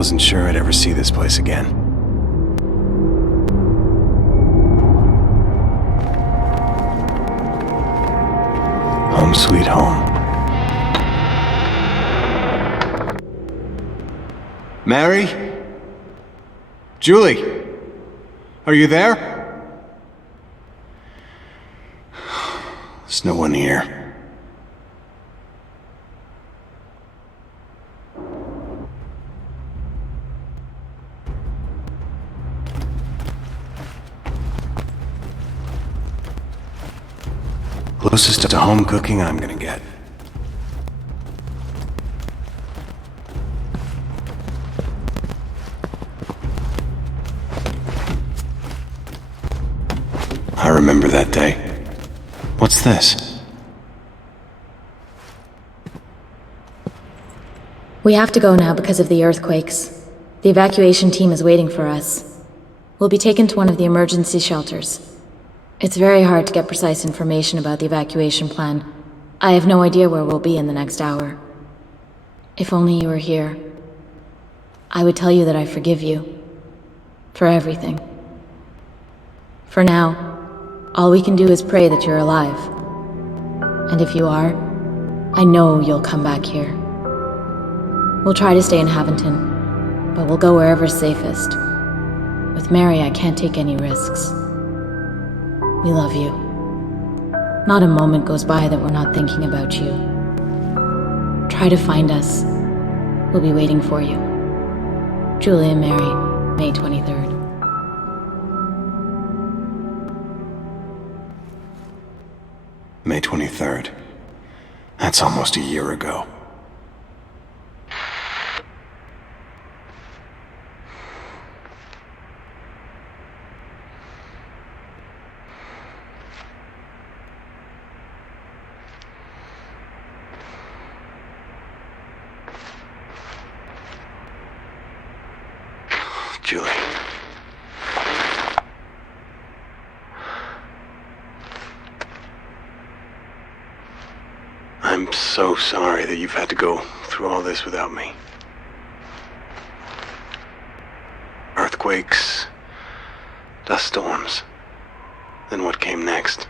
Wasn't sure I'd ever see this place again. Home sweet home. Mary? Julie? Are you there? There's no one here. Closest to home cooking I'm gonna get. I remember that day. What's this? We have to go now because of the earthquakes. The evacuation team is waiting for us. We'll be taken to one of the emergency shelters. It's very hard to get precise information about the evacuation plan. I have no idea where we'll be in the next hour. If only you were here, I would tell you that I forgive you. For everything. For now, all we can do is pray that you're alive. And if you are, I know you'll come back here. We'll try to stay in Haventon, but we'll go wherever's safest. With Mary, I can't take any risks. We love you. Not a moment goes by that we're not thinking about you. Try to find us. We'll be waiting for you. Julie and Mary, May 23rd. May 23rd. That's almost a year ago. Julie. I'm so sorry that you've had to go through all this without me. Earthquakes, dust storms. Then what came next?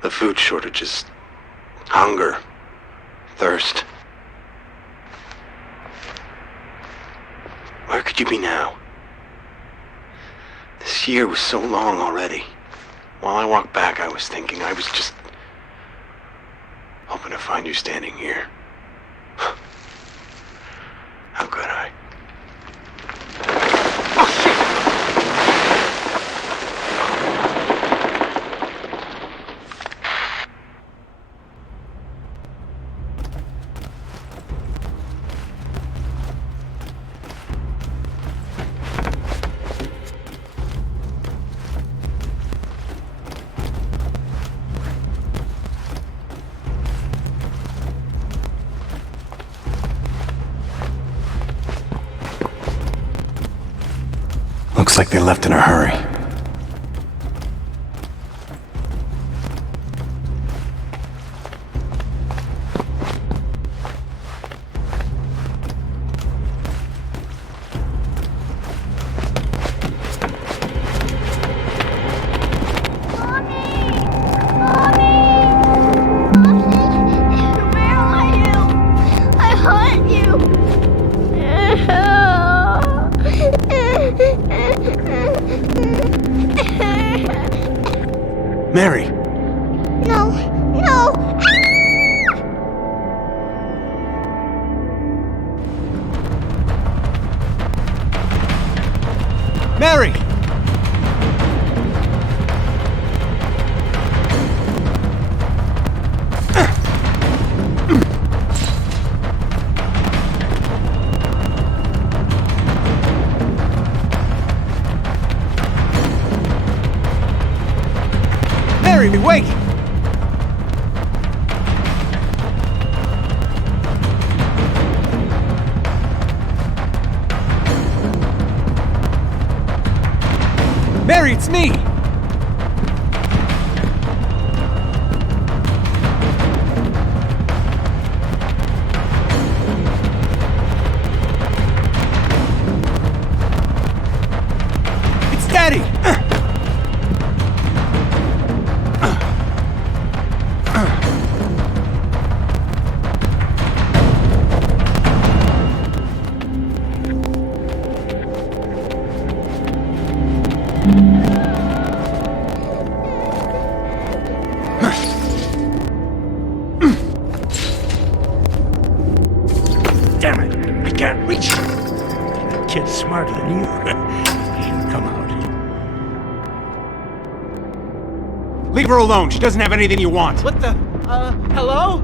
The food shortages, hunger, thirst. Where could you be now? This year was so long already. While I walked back, I was thinking I was just hoping to find you standing here. How could I? Oh, shit! Looks like they left in a hurry. Mary! No, no! Mary! Mary, wait! Mary, it's me! kid's smarter than you. She'll come out. Leave her alone. She doesn't have anything you want. What the? Hello?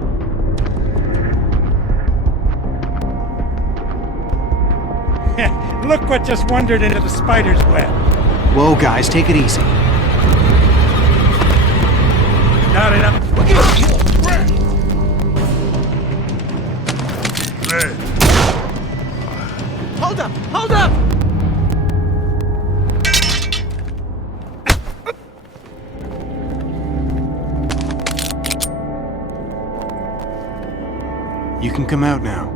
Look what just wandered into the spider's web. Whoa, guys, take it easy. Not enough. Hold up! Hold up! You can come out now.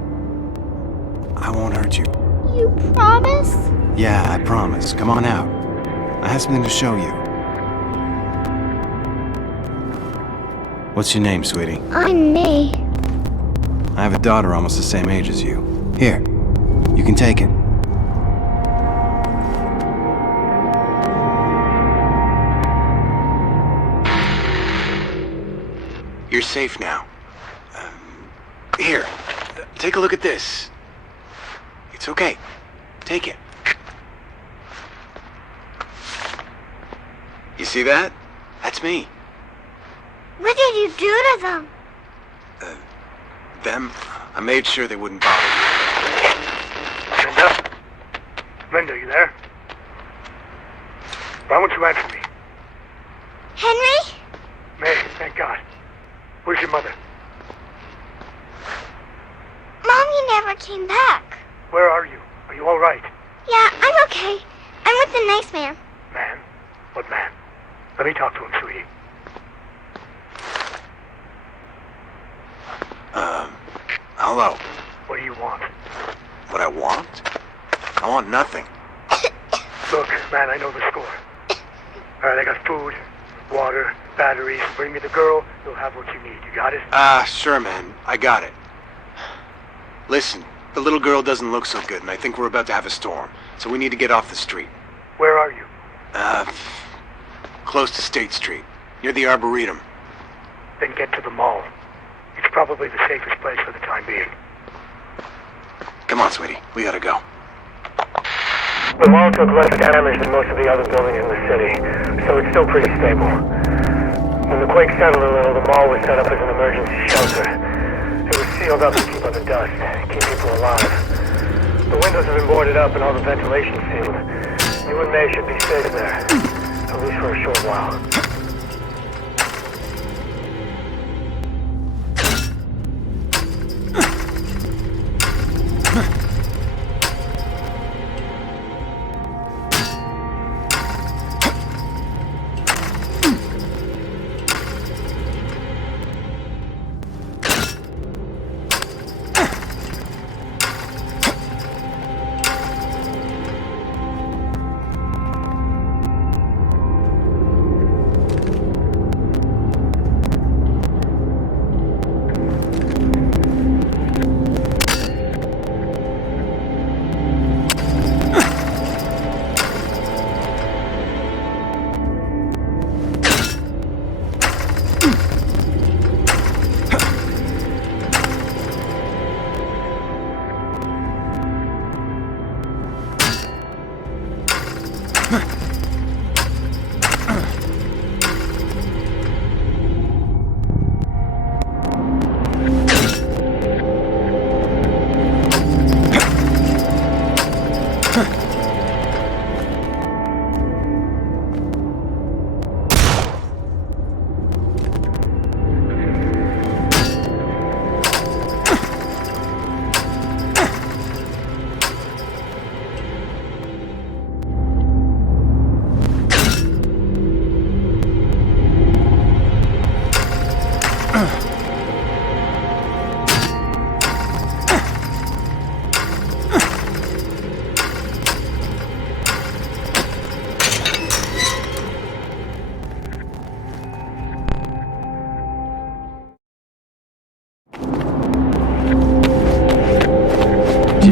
I won't hurt you. You promise? Yeah, I promise. Come on out. I have something to show you. What's your name, sweetie? I'm May. I have a daughter almost the same age as you. Here, you can take it. You're safe now. Here, take a look at this. It's okay. Take it. You see that? That's me. What did you do to them? Them? I made sure they wouldn't bother you. Linda? Linda, you there? Why won't you answer me? Henry? May, thank God. Where's your mother? Mommy never came back. Where are you? Are you all right? Yeah, I'm okay. I'm with the nice man. Man? What man? Let me talk to him, sweetie. Hello. What do you want? What I want? I want nothing. Look, man, I know the score. Alright, I got food, water, batteries. Bring me the girl, you'll have what you need. You got it? Sure, man. I got it. Listen, the little girl doesn't look so good, and I think we're about to have a storm. So we need to get off the street. Where are you? Close to State Street. Near the Arboretum. Then get to the mall. It's probably the safest place for the time being. Come on, sweetie. We gotta go. The mall took less damage than most of the other buildings in the city, so it's still pretty stable. When the quake settled a little, the mall was set up as an emergency shelter. It was sealed up to keep out the dust, keep people alive. The windows have been boarded up and all the ventilation sealed. You and May should be safe there, at least for a short while.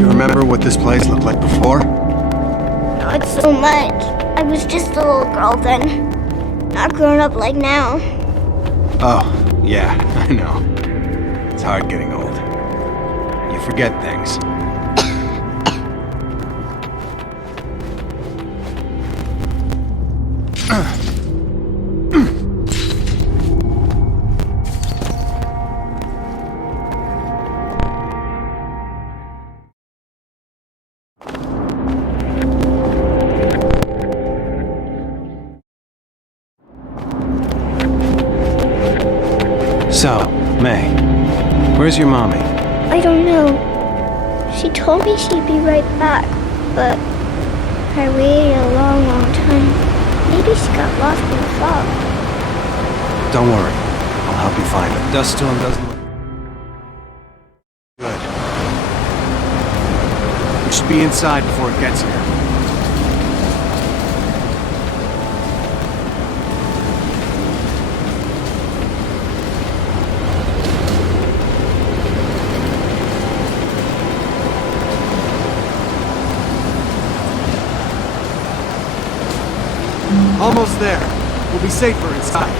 Remember what this place looked like before? Not so much. I was just a little girl then. Not grown up like now. Oh, yeah, I know. It's hard getting old. You forget things. So, May, where's your mommy? I don't know. She told me she'd be right back, but I waited a long, long time. Maybe she got lost in the fog. Don't worry. I'll help you find her. Dust storm doesn't look good. We should be inside before it gets here. Almost there. We'll be safer inside.